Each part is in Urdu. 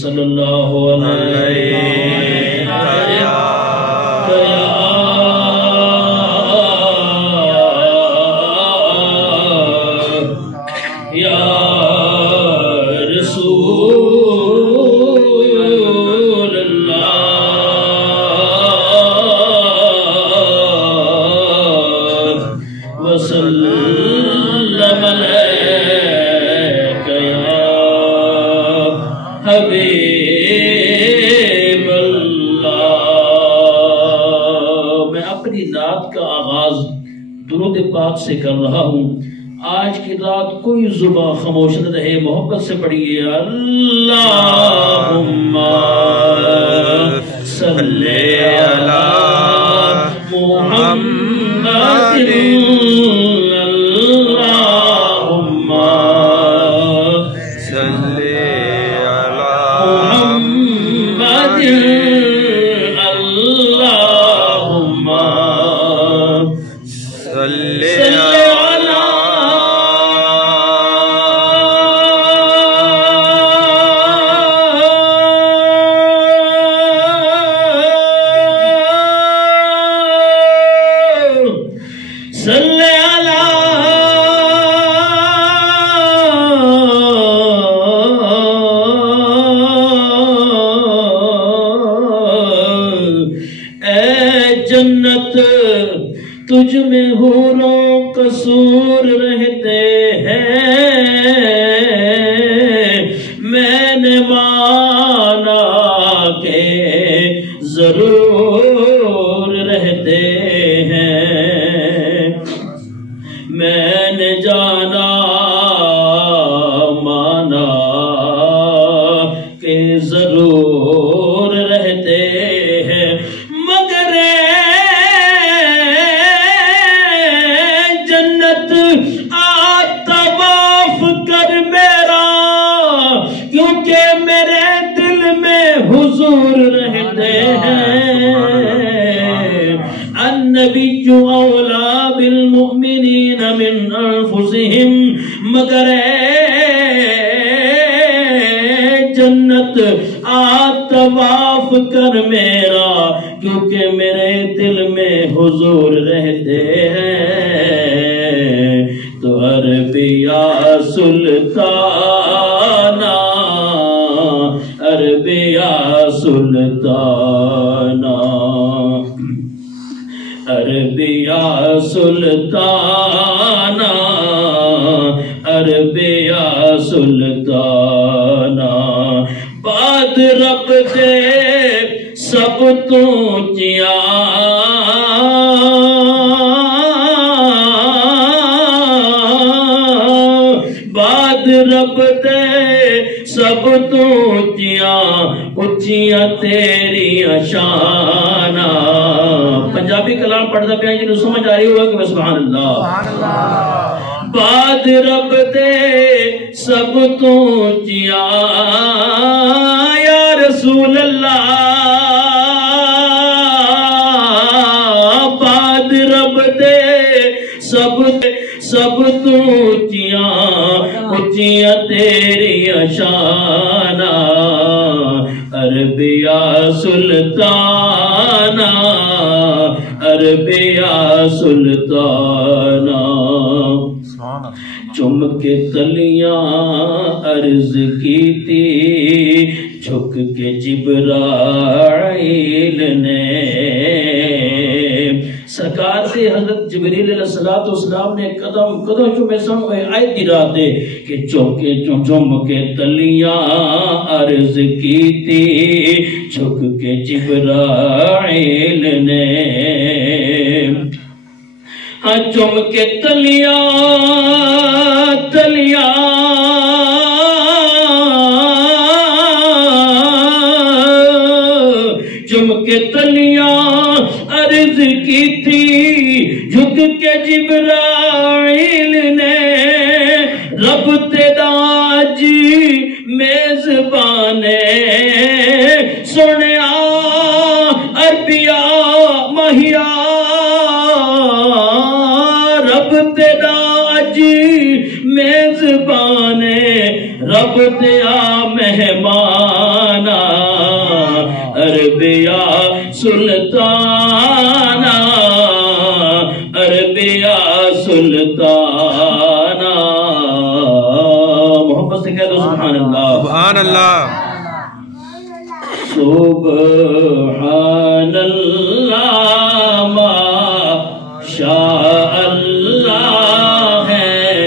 صلی اللہ علیہ یا رسول اللہ وسلم علیک یا حبیب اللہ۔ میں اپنی نعت کا آغاز درود پاک سے کر رہا ہوں۔ آج کی رات کوئی زبان خاموش نہ رہے، محبت سے پڑھیے اللہم صلی علی محمد، اللہم صلی علی محمد، اللہم صلی صلی علی اے جنت، تجھ میں حوروں قصور رہتے ہیں، میں نے مانا کہ ضرور رہتے ہیں، میں نے جانا مانا کہ ضرور رہتے ہیں، مگر جنت طواف کر میرا، کیونکہ میرے دل میں حضور رہتے ہیں، النبی اولا بالمؤمنین من انفسہم، مگر جنت طواف کر میرا، کیونکہ میرے دل میں حضور رہتے ہیں، تو عربیہ سلطانہ، عربیہ سلطانہ، عربیہ سلطانہ، عربیہ سلطانہ، بعد رب دے سب تو چیاں، بعد رب دے سب تو اچیاں تیریاں شانہ۔ پنجابی کلام پڑھتا پیا جنہوں سمجھ آ رہی ہوگا کہ سبحان اللہ۔ بعد رب دے سب تو یا رسول اللہ، بعد رب دے سب تو اچیاں تیریاں شانہ، عربیہ سلطانہ، عربیہ سلطانہ، چم کے تلیاں عرض کی تھی، جھک کے جبرائیل نے، سرکار سے حضرت جبریل علیہ السلام نے قدم چومے سنوے آیت دی رات دے کہ چم کے تلیاں عرض کی تھی، جھک کے جبرائیل نے، چم کے تلیاں چم کے تلیاں عرض کی تھی، جھک کے جبرائیل نے، رب تیرا جی میزبان سنیا عربیہ مہیا، رب تیرا جی میزبان، رب تیرا مہمان عربیا سلطانہ عربیا سلطانہ محبت سے کہہ دو سبحان اللہ سبحان اللہ سبحان اللہ ما شاء اللہ ہے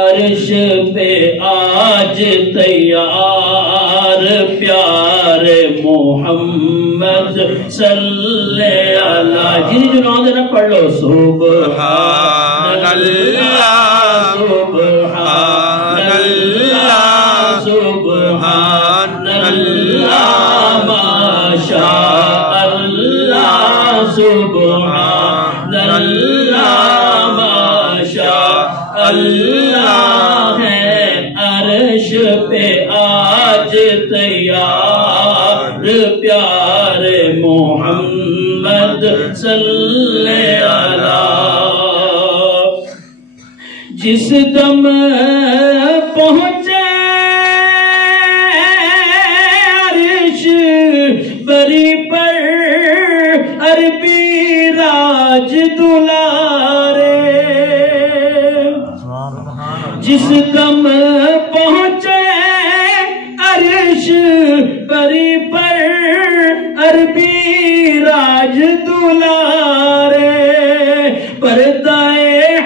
عرش پہ آج تیار پیار محمد صلی اللہ جی جو نام دینا پڑھ لو سبحان اللہ سبحان اللہ سبحان اللہ ما شاء اللہ سبحان اللہ ما شاء اللہ ہے عرش پہ آج تیار پیار محمد صلی اللہ جس دم پہنچے عرش بری پر عربی راج دلارے جس دم پہنچے عرش بری پر عربی راج دلارے پردہ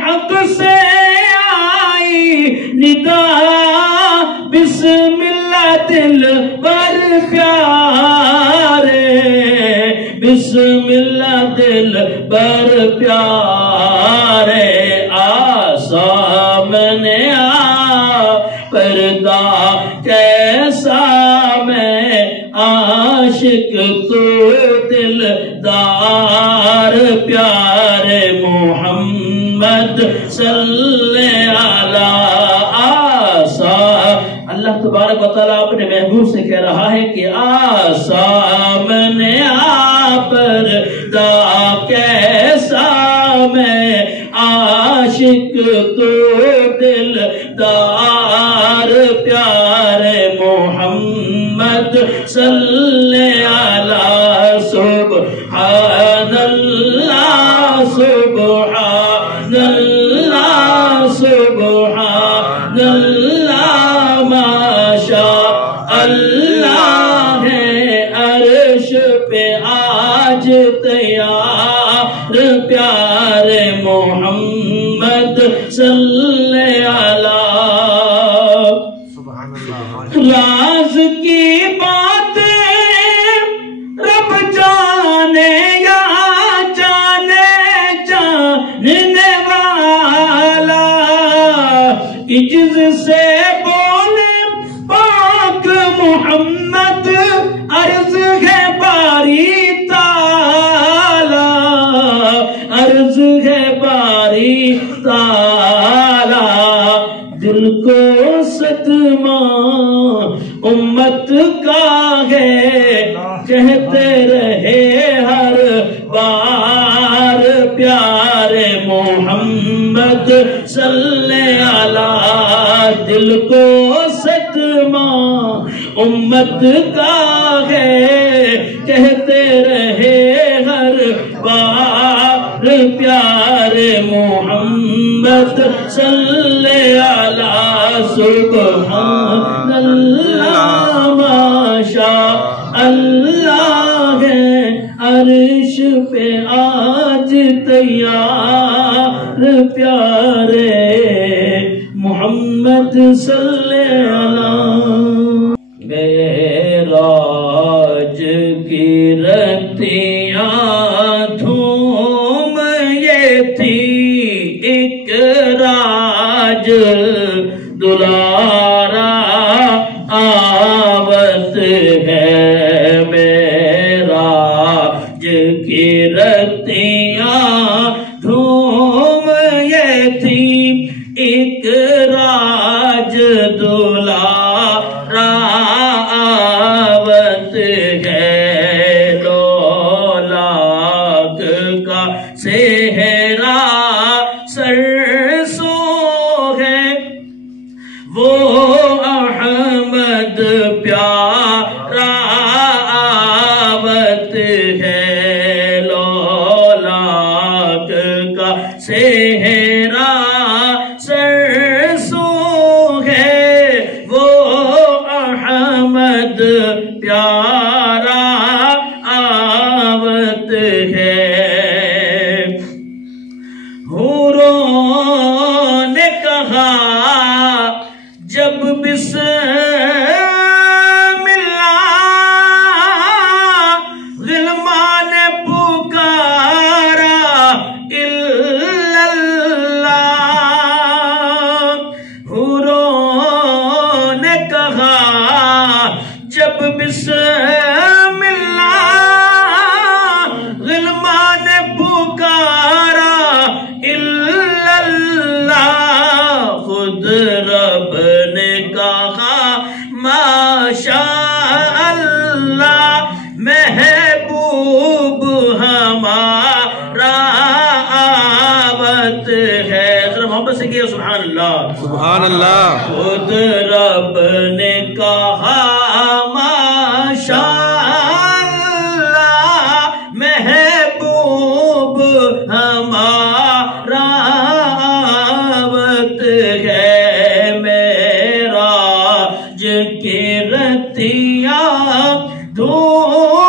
حق سے آئی ندا بسم اللہ دل پر پیارے بسم اللہ دل پر پیارے سامنے آ پردہ کیسا میں عاشق تو دلدار پیارے محمد صلی اللہ اللہ تبارک و تعالیٰ اپنے محبوب سے کہہ رہا ہے کہ سامنے آ پردہ کیسا میں عاشق تو دلدار پیارے محمد صلی اللہ سبحان اللہ سبحان اللہ سبحان اللہ ما شاء اللہ ہے عرش پہ آج تیار پیارے محمد صلی اللہ راز کی باتیں رب جانے یا جاننے والا عجز سے بولے پاک محمد عرض ہے باری تعالی عرض ہے باری تعالی دل کو صدمہ امت کا ہے کہتے رہے ہر بار پیارے محمد صلی اللہ دل کو صدمہ امت کا ہے کہتے رہے ہر بار پیارے محمد صلی اللہ سبحان اللہ ما شاء اللہ ہے عرش پہ آج تیار پیارے محمد صلی اللہ معراج کی رتیاں دھوم یہ تھی ایک راج دلارا آوت ہے معراج کی رتیاں دھوم یہ تھی ایک راج دلارا آوت ہے لولاک کا سہرا سرسوں ہے وہ احمد پیارا پیارا آوت ہے حوروں نے کہا جب بسم اللہ غلمان نے پکارا الا اللہ حوروں نے کہا جب بسم اللہ غلمان نے پکارا الا اللہ خود رب نے کہا ماشاء اللہ محبوب ہمارا آوت ہے ذرا محبت سے کیا سبحان اللہ سبحان اللہ خود رب نے کہا ماشاء اللہ محبوب ہمارا آوت ہے معراج کی رتیاں دھوم